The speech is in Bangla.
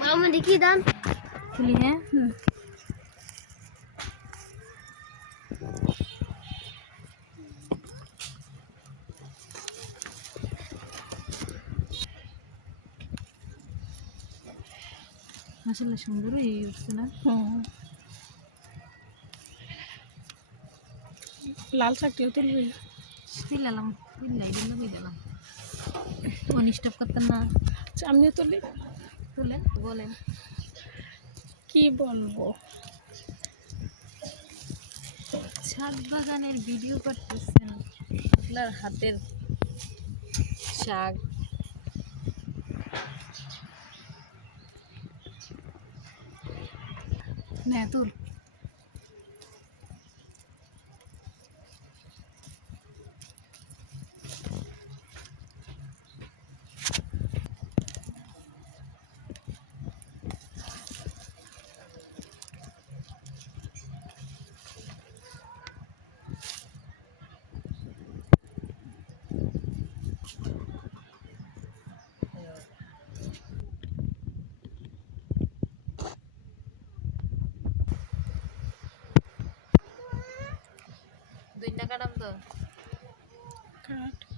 মামা দেখি দান খুলি হ্যাঁ আসলে সুন্দর এই উঠছে না? লাল চাকরিও তুলবি। দিলাম দিলাই দিল দিলাম অনিষ্টপ করতেন না? আচ্ছা, আমিও তুলি তুলে বলেন। কি বলব? ছাদ বাগানের ভিডিও করতেছেন। আপনার হাতের শাক। না তোর দুই কাটাম তো। কাট।